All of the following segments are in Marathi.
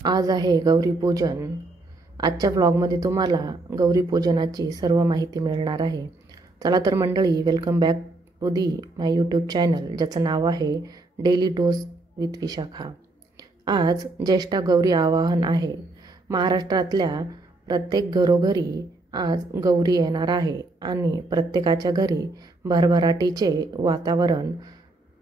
आज आहे गौरी पूजन। आजच्या व्लॉगमध्ये तुम्हाला गौरी पूजनाची सर्व माहिती मिळणार आहे। चला तर मंडळी, welcome back to my YouTube channel, ज्याचं नाव आहे डेली डोस विथ विशाखा। आज ज्येष्ठ गौरी आवाहन आहे। महाराष्ट्रातल्या प्रत्येक घरोघरी आज गौरी येणार आहे आणि प्रत्येकाच्या घरी भरभराटीचे वातावरण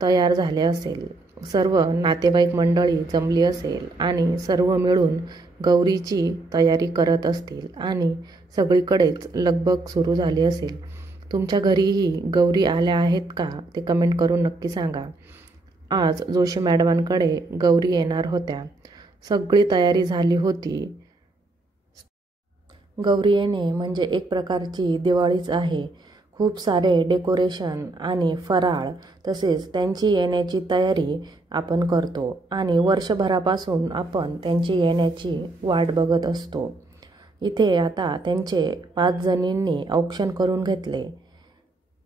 तयार झाले असेल। सर्व नातेवाईक मंडळी जमली असेल आणि सर्व मिळून गौरीची तयारी करत असतील आणि सगळीकडेच लगबग सुरू झाली असेल। तुमच्या घरीही गौरी आल्या आहेत का ते कमेंट करून नक्की सांगा। आज जोशी मॅडमांकडे गौरी येणार होत्या। सगळी तयारी झाली होती। गौरी येणे म्हणजे एक प्रकारची दिवाळीच आहे। खूप सारे डेकोरेशन आणि फराळ तसेच त्यांची येण्याची तयारी आपण करतो आणि वर्षभरापासून आपण त्यांची येण्याची वाट बघत असतो। इथे आता त्यांचे 5 जणींनी औक्षण करून घेतले।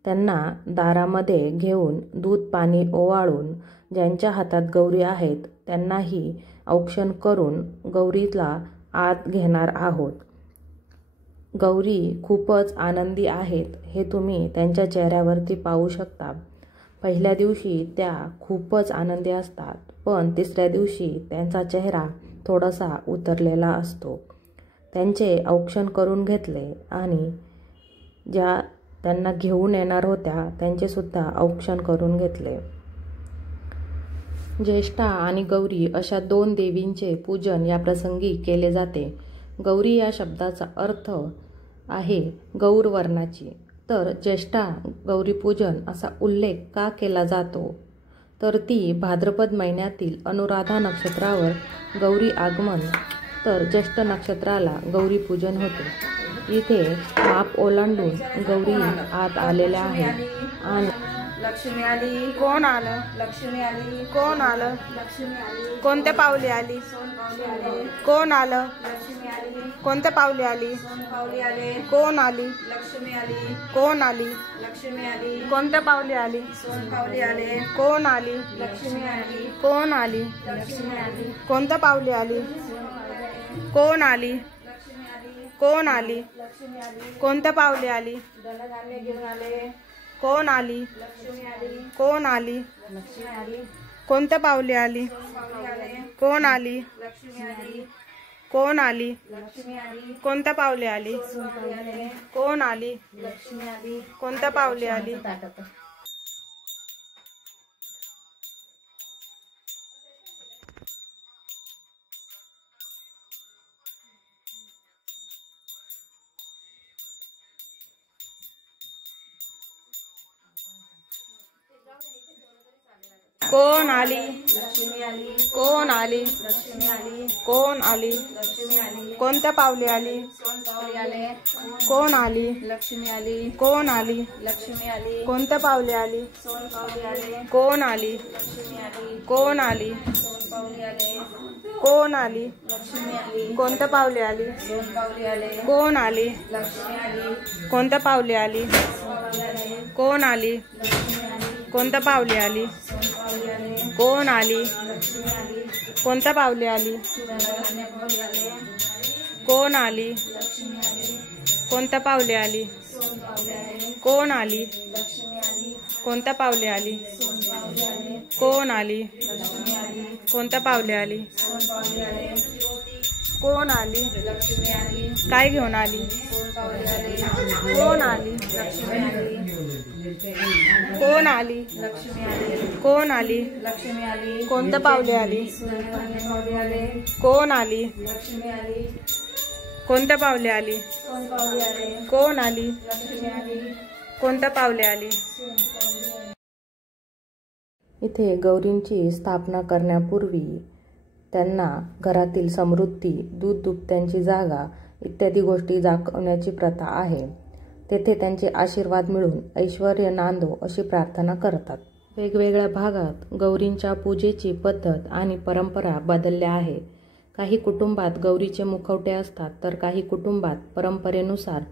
त्यांना दारामध्ये घेऊन दूध पाणी ओवाळून ज्यांच्या हातात गौरी आहेत त्यांनाही औक्षण करून गौरीला आत घेणार आहोत। गौरी खूपच आनंदी आहेत, हे तुम्ही त्यांच्या चेहऱ्यावरती पाहू शकता। पहिल्या दिवशी त्या खूपच आनंदी असतात, पण तिसऱ्या दिवशी त्यांचा चेहरा थोडासा उतरलेला असतो। त्यांचे औक्षण करून घेतले आणि ज्या त्यांना घेऊन येणार होत्या त्यांचे सुद्धा औक्षण करून घेतले। ज्येष्ठा आणि गौरी अशा 2 देवींचे पूजन या प्रसंगी केले जाते। गौरी या शब्दाचा अर्थ आहे गौर वर्णाची। तर ज्येष्ठा गौरी पूजन असा उल्लेख का केला जातो, तर ती भाद्रपद महिन्यातील अनुराधा नक्षत्रावर गौरी आगमन, तर ज्येष्ठ नक्षत्राला गौरी पूजन होते। इथे माप ओलांडून गौरी आत आलेल्या आहेत आणि लक्ष्मी आली, कोण आलं? लक्ष्मी आली, कोण आलं? लक्ष्मी आली, कोणत्या पावली आली? सोनपावली आली, कोण आलं? लक्ष्मी आली, कोणत्या पावली आली? सोनपावली आले, कोण आली? लक्ष्मी आली, कोण आली? लक्ष्मी आली, कोणत्या पावली आली? सोनपावली आले, कोण आली? लक्ष्मी आली, कोण आली? लक्ष्मी आली, कोणत्या पावली आली? कोण आली? लक्ष्मी आली, कोण आली? लक्ष्मी आली, कोणत्या पावली आली? धनधान्य घेऊन आले, कोण आली? लक्ष्मी आली, कोण आली? लक्ष्मी आली, कोणत्या पावली आली? कोण आली? लक्ष्मी आली, कोण आली? लक्ष्मी आली, कोणत्या पावली आली? कोण आली? लक्ष्मी आली, कोणत्या पावली आली? कोण आली? लक्ष्मी आली, कोण आली? लक्ष्मी आली, कोण आली? लक्ष्मी आली, कोणत्या पावली आली? सोनपावली आले, कोण आली? लक्ष्मी आली, कोण आली? लक्ष्मी आली, कोणत्या पावली आली? सोनपावली आले, कोण आली? लक्ष्मी आली, कोण आली? सोनपावली आले, कोण आली? लक्ष्मी आली, कोणत्या पावली आली? सोनपावली आले, कोण आली? लक्ष्मी आली, कोणत्या पावली आली? कोण आली? लक्ष्मी आली, कोणत्या पावली आली? कोण आली? कोणत्या पावली आली? कोण आली? कोणत्या पावली आली? कोण आली? कोणत्या पावली आली? कोण आली? कोणत्या पावली आली? कोण आली? काय घेऊन आली? कोण आली? कोण आली? कोण आली? लक्ष्मी आली, कोणत्या पावली आली? कोण आली? लक्ष्मी आली, कोणत्या पावली आली? कोण आली? लक्ष्मी आली, कोणत्या पावली आली? इथे गौरींची स्थापना करण्यापूर्वी त्यांना घरातील समृद्धी, दूध दुभत्यांची जागा इत्यादी गोष्टी दाखवण्याची प्रथा आहे। तेथे त्यांचे आशीर्वाद मिळून ऐश्वर्य नांदो अशी प्रार्थना करतात। वेगवेगळ्या भागात गौरींच्या पूजेची पद्धत आणि परंपरा बदलल्या आहेत। काही कुटुंबात गौरीचे मुखवटे असतात, तर काही कुटुंबात परंपरेनुसार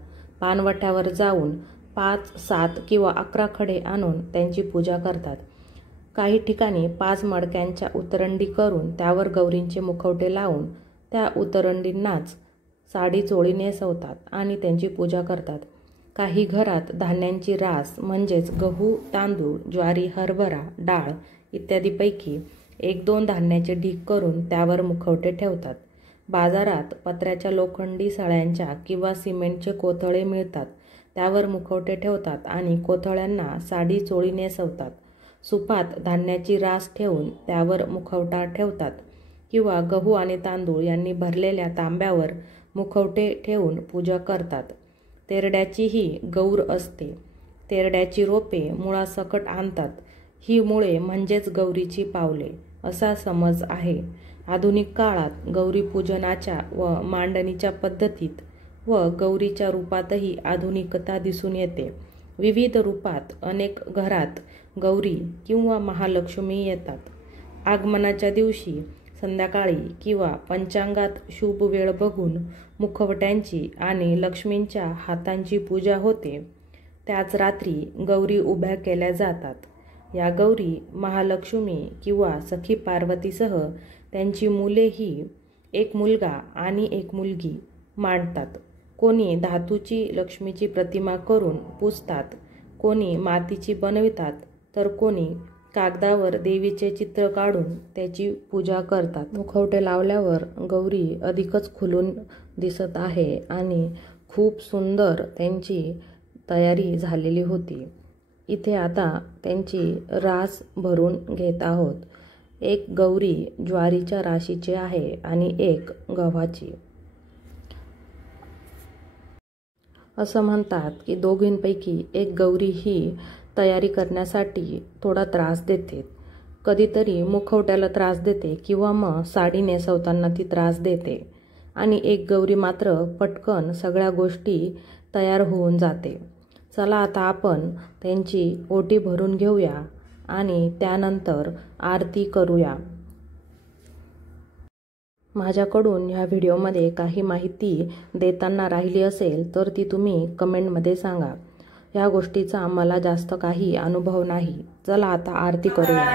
पानवट्यावर जाऊन 5, 7 किंवा 11 खडे आणून त्यांची पूजा करतात। काही ठिकाणी 5 मडक्यांच्या उतरंडी करून त्यावर गौरींचे मुखवटे लावून त्या उतरंडींनाच साडी चोळी नेसवतात आणि त्यांची पूजा करतात. काही घरात धान्यांची रास म्हणजेच गहू, तांदूळ, ज्वारी, हरभरा, डाळ इत्यादीपैकी 1-2 धान्याचे ढीग करून त्यावर मुखवटे ठेवतात. बाजारात पत्र्याच्या लोखंडी सळ्यांच्या किंवा सिमेंटचे कोथळे मिळतात. त्यावर मुखवटे ठेवतात आणि कोथळ्यांना साडी चोळी नेसवतात. सुपात धान्याची रास ठेवून त्यावर मुखवटा ठेवतात किंवा गहू आणि तांदूळ यांनी भरलेल्या तांब्यावर मुखवटे ठेवून पूजा करतात. तेरड्याचीही गौर असते. तेरड्याची रोपे मुळासकट आणतात. ही मुळे म्हणजेच गौरीची पावले असा समज आहे. आधुनिक काळात गौरी पूजनाच्या व मांडणीच्या पद्धतीत व गौरीच्या रूपातही आधुनिकता दिसून येते. विविध रूपात अनेक घरात गौरी किंवा महालक्ष्मी येतात. आगमनाच्या दिवशी संध्याकाळी किंवा पंचांगात शुभ वेळ बघून मुखवट्यांची आणि लक्ष्मींच्या हातांची पूजा होते. त्याच रात्री गौरी उभ्या केल्या जातात. या गौरी महालक्ष्मी किंवा सखी पार्वतीसह त्यांची मुलेही एक मुलगा आणि एक मुलगी मांडतात. कोणी धातूची लक्ष्मीची प्रतिमा करून पुजतात, कोणी मातीची बनवितात तर कोणी कागदावर देवीचे चित्र काढून त्याची पूजा करतात. मुखवटे लावल्यावर गौरी अधिकच खुलून दिसत आहे आणि खूप सुंदर त्यांची तयारी झालेली होती. इथे आता त्यांची रास भरून घेत आहोत. एक गौरी ज्वारीच्या राशीची आहे आणि एक गव्हाची. असं म्हणतात की दोघींपैकी एक गौरी ही तयारी करण्यासाठी थोडा त्रास देते. कधीतरी मुखवट्याला त्रास देते किंवा मग साडी नेसवताना ती त्रास देते आणि एक गौरी मात्र पटकन सगळ्या गोष्टी तयार होऊन जाते. चला आता आपण त्यांची ओटी भरून घेऊया आणि त्यानंतर आरती करूया. माझ्याकडून ह्या व्हिडिओमध्ये काही माहिती देताना राहिली असेल तर ती तुम्ही कमेंटमध्ये सांगा. ह्या गोष्टीचा मला जास्त काही अनुभव नाही. चला आता आरती करूया.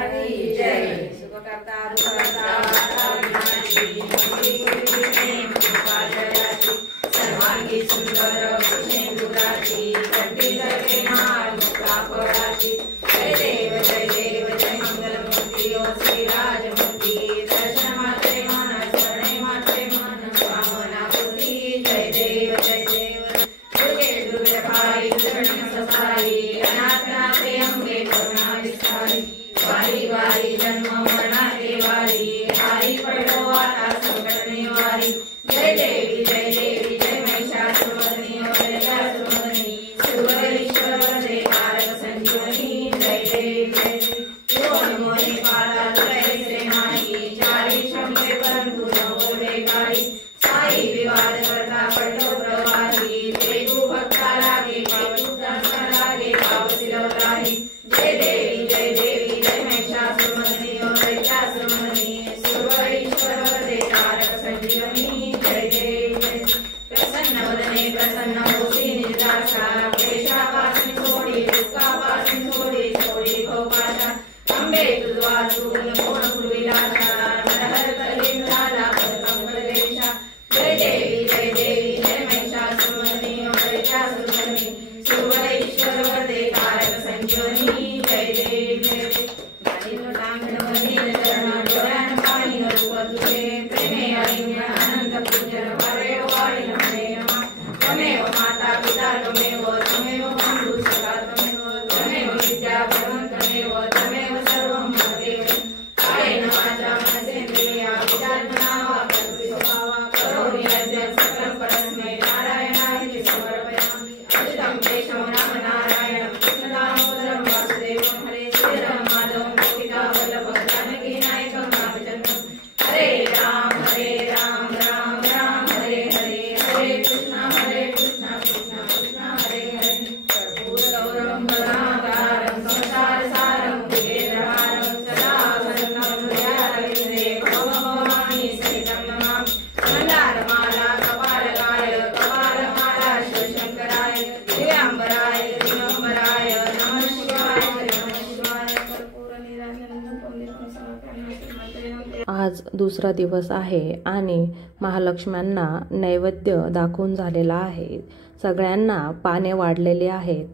आज दुसरा दिवस आहे आणि महालक्ष्म्यांना नैवेद्य दाखवून झालेला आहे. सगळ्यांना पाने वाढलेली आहेत.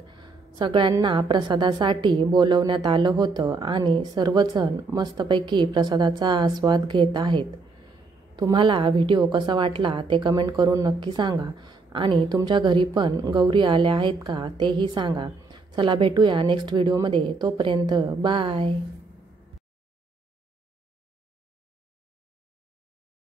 सगळ्यांना प्रसादासाठी बोलवण्यात आलं होतं आणि सर्वजण मस्तपैकी प्रसादाचा आस्वाद घेत आहेत. तुम्हाला व्हिडिओ कसा वाटला ते कमेंट करून नक्की सांगा आणि तुमच्या घरी पण गौरी आल्या आहेत का तेही सांगा. चला भेटूया नेक्स्ट व्हिडिओमध्ये. तोपर्यंत बाय.